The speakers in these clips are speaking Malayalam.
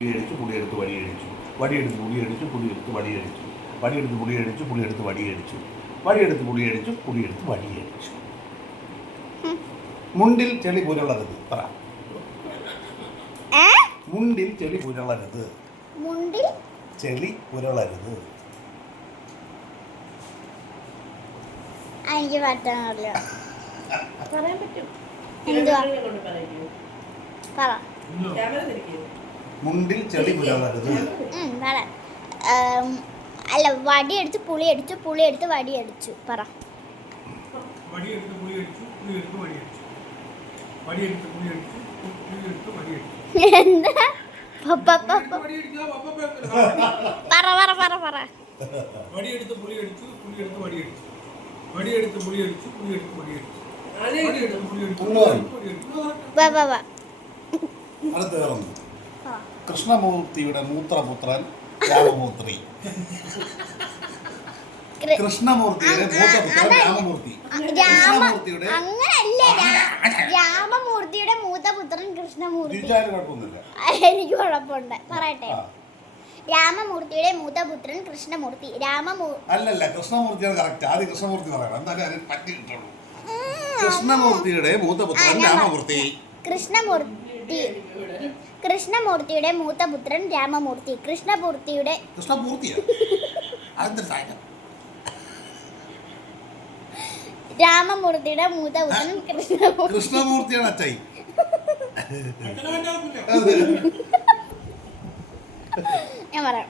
പുളിയടിച്ചു പുളിയെടുത്ത് വടിയടിച്ചു വടിയെടുത്ത് പുളിയടിച്ചു പുളിയെടുത്ത് വടിയടിച്ചു വടിയെടുത്ത് പുളിയടിച്ചു പുളിയെടുത്ത് വടിയടിച്ചു വടിയെടുത്ത് പുളിയടിച്ചു പുളിയെടുത്ത് വടിയടിച്ചു മുണ്ടിൽ ചെളി പുരളരുത് പറ മുണ്ടിൽ ചെളി പുരളരുത് മുണ്ടിൽ? ചെളി പുരളരുത് എനിക്ക് പറ്റാറില്ല പറയാൻ പറ്റും. എന്തുവാ? പറ. ക്യാമറ തിരിക്കൂ. മുണ്ടിൽ ചെളി പുരളരുത് ഉം, പറ ഏം, അല്ല വടി എടുത്ത് പുളി അടിച്ചു പുളി എടുത്ത് വടി അടിച്ചു പറ വടിയെടുത്ത് പുളി അടിച്ചു പുളി എടുത്ത് വടി അടിച്ചു വടിയെടുത്ത് പുളി അടിച്ചു പുളി എടുത്ത് വടി അടിച്ചു എന്താ പ- പ- പ- പ- വടി അടിച്ചാ പപ്പ പേപ്പർ. പറ പറ പറ പറ വടിയെടുത്ത് പുളി അടിച്ചു പുളി എടുത്ത് വടി അടിച്ചു വടിയെടുത്ത് പുളി അടിച്ചു പുളി എടുത്ത് വടി അടിച്ചു അതേ വടിയെടുത്ത് പുളി അടിച്ചു ഒന്ന് പുളി പറയൂ. എടുത്ത് വടി അടിച്ചു കൃഷ്ണമൂർത്തിയുടെ മൂത്രപുത്രൻ രാമമൂർത്തി. കൃഷ്ണമൂർത്തിയുടെ മൂത്രപുത്രൻ രാമമൂർത്തി. രാമ കൃഷ്ണമൂർത്തിയുടെ അങ്ങനല്ല രാമമൂർത്തിയുടെ മൂത്തപുത്രൻ കൃഷ്ണമൂർത്തി. തിരിച്ചാലും കുഴപ്പമൊന്നുമില്ല. എനിക്ക് കുഴപ്പമുണ്ട്. പറയട്ടെ. രാമമൂർത്തിയുടെ മൂത്തപുത്രൻ കൃഷ്ണമൂർത്തി. രാമമൂ അല്ലല്ല കൃഷ്ണമൂർത്തിയാണ് കറക്റ്റ് ആദ്യം കൃഷ്ണമൂർത്തി പറയണം. അതിന് പറ്റി കിട്ടുള്ളൂ കൃഷ്ണമൂർത്തിയുടെ മൂത്തപുത്രൻ രാമമൂർത്തി. കൃഷ്ണമൂർത്തി കൃഷ്ണമൂർത്തിയുടെ മൂത്ത പുത്രൻ രാമമൂർത്തി. കൃഷ്ണമൂർത്തിയുടെ രാമമൂർത്തിയുടെ മൂത്ത പുത്രൻ കൃഷ്ണമൂർത്തി. കൃഷ്ണമൂർത്തിയാണ് അച്ചായി. ഞാൻ പറയാം.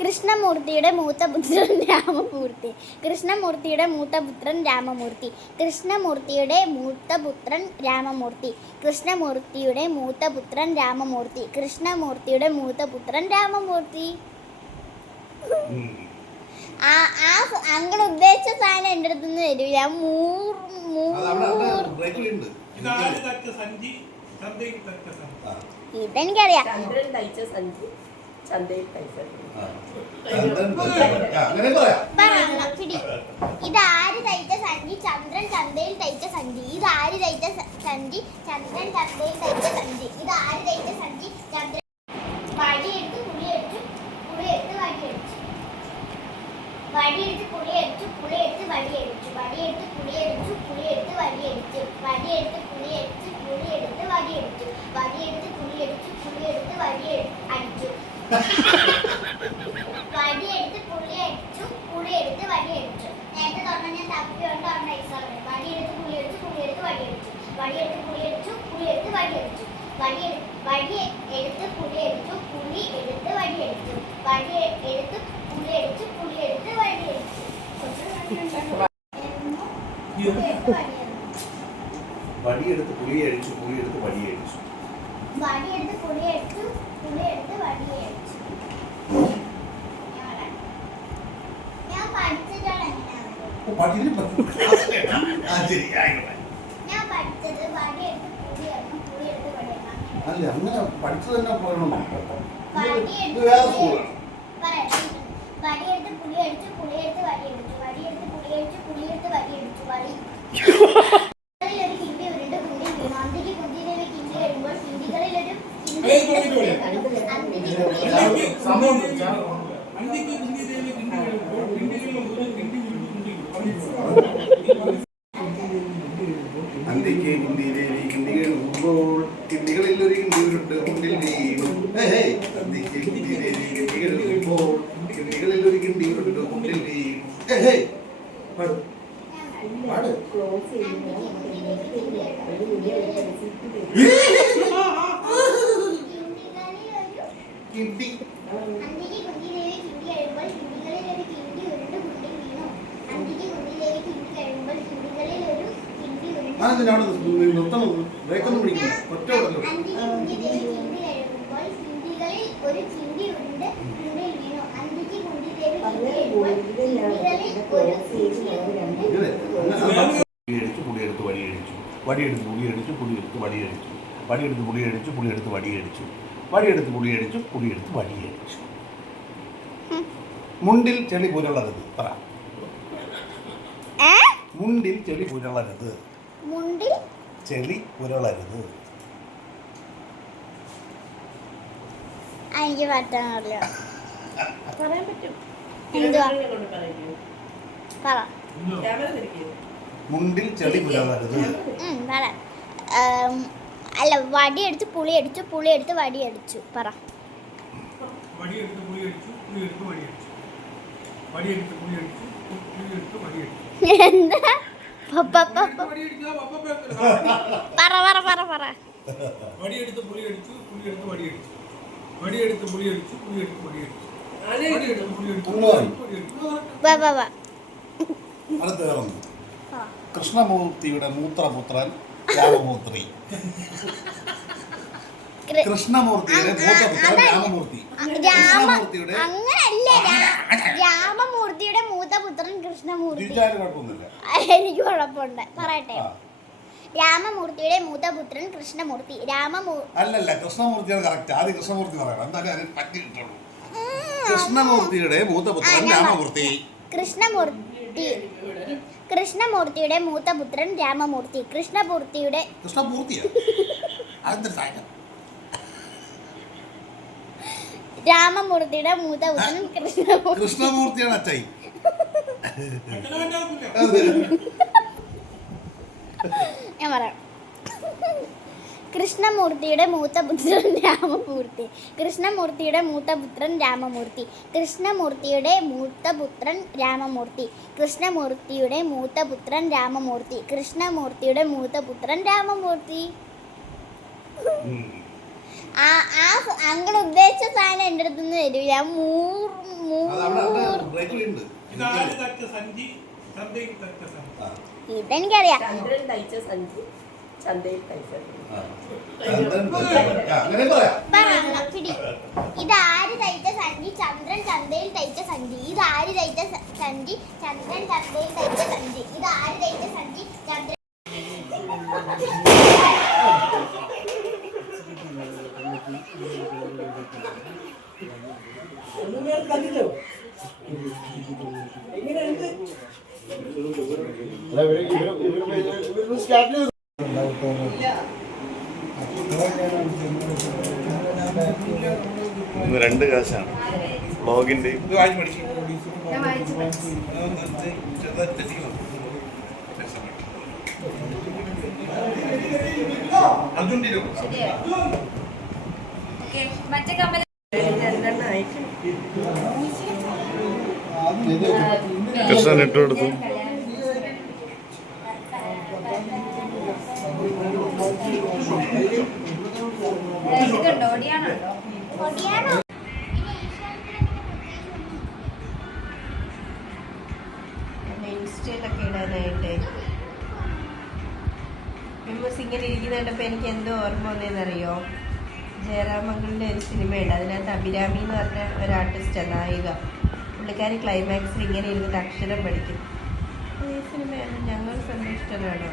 കൃഷ്ണമൂർത്തിയുടെ മൂത്ത പുത്രൻ രാമമൂർത്തി. കൃഷ്ണമൂർത്തിയുടെ മൂത്ത പുത്രൻ രാമമൂർത്തി. കൃഷ്ണമൂർത്തിയുടെ മൂത്ത പുത്രൻ രാമമൂർത്തി. കൃഷ്ണമൂർത്തിയുടെ മൂത്ത പുത്രൻ രാമമൂർത്തി. കൃഷ്ണമൂർത്തിയുടെ മൂത്ത പുത്രൻ രാമമൂർത്തി. ആ ആ അങ്ങൾ ഉദ്ദേശിച്ച സാധനം എന്റെ അടുത്ത് നിന്ന് വരില്ല മൂർ മൂർ. ഇതെനിക്കറിയാം. ചന്ദ്രൻ തയ്ച്ച സഞ്ചി. ചന്തയിൽ പിടി. ഇതാര് തയ്ച്ച സഞ്ചി? ചന്ദ്രൻ ചന്തയിൽ തയ്ച്ച സഞ്ചി. ഇതാര് തയ്ച്ച സഞ്ചി? ചന്ദ്രൻ ചന്തയിൽ തയ്ച്ച സഞ്ചി. ഇതാര് തയ്ച്ച സഞ്ചി? ചന്ദ്രൻ വടിയെടുത്ത് പുളിയെടുത്ത് പുളിയെടുത്ത് വടിയടിച്ചു വടിയെടുത്ത് പുളിയെടുത്ത് പുളിയെടുത്ത് വടിയടിച്ചു വടിയെടുത്ത് പുളിയെടുത്തു പുളിയെടുത്ത് വടിയടിച്ചു വടിയെടുത്ത് പുളിയടിച്ചു പുളിയെടുത്ത് വടിയടിച്ചു വടിയെടുത്ത് പുളിയടിച്ചു പുളിയെടുത്ത് വടി അടിച്ചു വടിയെടുത്ത് പുളിയടിച്ചു പുളിയെടുത്ത് വടിയടിച്ചു വടിയെടുത്ത് പുളി അടിച്ചു പുളി വടി അടിച്ചു ഞാൻ പഠിച്ചിട്ടാണ്. ഞാൻ പഠിച്ചത് വടിയെടുത്ത് പുളിയിടണം പുളിയെടുത്ത് വടിയിടണം അല്ല അങ്ങനെ പഠിച്ചു തന്നെ പറയണമെന്നില്ല ഇത് വടിയെടുത്ത് വേറെ സ്കൂളാണ് വടിയെടുത്ത് പുളിയടിച്ചു പുളിയെടുത്ത് വടിയടിച്ചു വടിയെടുത്ത് പുളിയടിച്ചു പുളിയെടുത്ത് വടിയടിച്ചു വടി. അന്തിക്ക് അന്തിക്ക് സമയം അന്തിക്ക് കുന്തി ദേവി കിണ്ടി വീഴുമ്പോൾ കിണ്ടികളിൽ ഒരു കിണ്ടി വീഴും കുണ്ടി വീഴും. അന്തിക്ക് കിണ്ടിയിലേറി കിണ്ടികൾ വീഴുമ്പോൾ കിണ്ടികളിൽ ഒരു കിണ്ടി ഉരുണ്ട് മുണ്ടിൽ കിണ്ടി. ഇങ്ങനെ. പുളിയടിച്ചു പുളിയെടുത്ത് വടിയടിച്ചു വടിയെടുത്ത്. പുളിയടിച്ചു പുളിയെടുത്ത് വടിയടിച്ചു വടിയെടുത്ത്. പുളിയടിച്ചു പുളിയെടുത്ത് വടിയടിച്ചു വടിയെടുത്ത് പുളിയടിച്ചു പുളിയെടുത്ത് വടിയടിച്ചു മുണ്ടിൽ ചെളി പുരളരുത്. പറ. മുണ്ടിൽ ചെളി പുരളരുത്. മുണ്ടിൽ? ചെളി പുരളരുത്. എനിക്ക് പറ്റാറില്ല പറയാൻ പറ്റും. എന്തുവാ? ക്യാമറയെ പറ. ക്യാമറ തിരിക്കോ. മുണ്ടിൽ ചെളി പുരളരുത്. ഉം, പറ. ആം, അല്ല വടിയെടുത്ത് പുളി അടിച്ചു പുളി എടുത്ത് വടി അടിച്ചു പറ എന്താ? പറ പറ പറ പറ. വടിയെടുത്ത് പുളി അടിച്ചു പുളി എടുത്ത് വടിയെടുത്ത്. പുളി അടിച്ചു പുളി എടുത്ത് കൃഷ്ണമൂർത്തിയുടെ മൂത്രപുത്രൻ രാമമൂർത്തി. കൃഷ്ണമൂർത്തിയുടെ രാമമൂർത്തി. കൃഷ്ണമൂർത്തിയുടെ അങ്ങനല്ലേ രാമമൂർത്തിയുടെ മൂത്ത പുത്രൻ കൃഷ്ണമൂർത്തി. തിരിച്ചാലും കുഴപ്പമൊന്നുമില്ല. എനിക്ക് കുഴപ്പമുണ്ട്. പറയട്ടെ. രാമമൂർത്തിയുടെ മൂത്ത പുത്രൻ കൃഷ്ണമൂർത്തി. രാമമൂർത്തി അല്ലല്ല കൃഷ്ണമൂർത്തിയാണ് കറക്റ്റ് ആദ്യം കൃഷ്ണമൂർത്തി പറയണം. എന്തായാലും അതിന് കൃഷ്ണമൂർത്തിയുടെ മൂത്ത പുത്രൻ രാമമൂർത്തി. കൃഷ്ണമൂർത്തി കൃഷ്ണമൂർത്തിയുടെ മൂത്ത പുത്രൻ രാമമൂർത്തി. കൃഷ്ണമൂർത്തിയുടെ? രാമമൂർത്തിയുടെ മൂത്ത പുത്രൻ കൃഷ്ണമൂർത്തി. കൃഷ്ണമൂർത്തിയാണ് ഞാൻ പറയാം. കൃഷ്ണമൂർത്തിയുടെ മൂത്ത പുത്രൻ രാമമൂർത്തി. കൃഷ്ണമൂർത്തിയുടെ മൂത്ത പുത്രൻ രാമമൂർത്തി. കൃഷ്ണമൂർത്തിയുടെ മൂത്ത പുത്രൻ രാമമൂർത്തി. കൃഷ്ണമൂർത്തിയുടെ മൂത്ത പുത്രൻ രാമമൂർത്തി. കൃഷ്ണമൂർത്തിയുടെ മൂത്ത പുത്രൻ രാമമൂർത്തി. ആ ആ അങ്ങൾ ഉദ്ദേശിച്ച സാധനം എന്റെ അടുത്ത് നിന്ന് ആ, ഇതെനിക്കറിയാം. ചന്തയിൽ ആ. അങ്ങനെ പറയാം. ഇതാര് തയ്ച്ച സന്ധി ചന്ദ്രൻ ചന്തയിൽ തയ്ച്ച സന്ധി ഇതാര് തയ്ച്ച സ- സഞ്ചി? ചന്ദ്രൻ ചന്തയിൽ തയ്ച്ച സഞ്ചി. ഇതാര് തയ്ച്ച സന്ധി ചന്ദ്രൻ ഇന്ന് രണ്ട് കാശാണ്. ബ്ലോഗിന്റെ മറ്റേ കമ്പനി കൃഷ്ണൻ ഇട്ട് ഇങ്ങനെ ഇരിക്കുന്ന കണ്ടപ്പോൾ എനിക്ക് എന്തോ ഓർമ്മ വന്നതെന്നറിയോ ജയറാമംഗളിന്റെ ഒരു സിനിമയുണ്ട്. അതിനകത്ത് അഭിരാമി എന്ന് പറഞ്ഞ ഒരു ആർട്ടിസ്റ്റ് നായിക. പുള്ളിക്കാരി ക്ലൈമാക്സിൽ ഇങ്ങനെ ഇരുന്നിട്ട് അക്ഷരം പഠിക്കും. ഈ സിനിമയാണ് ഞങ്ങൾ സന്തുഷ്ടരാണോ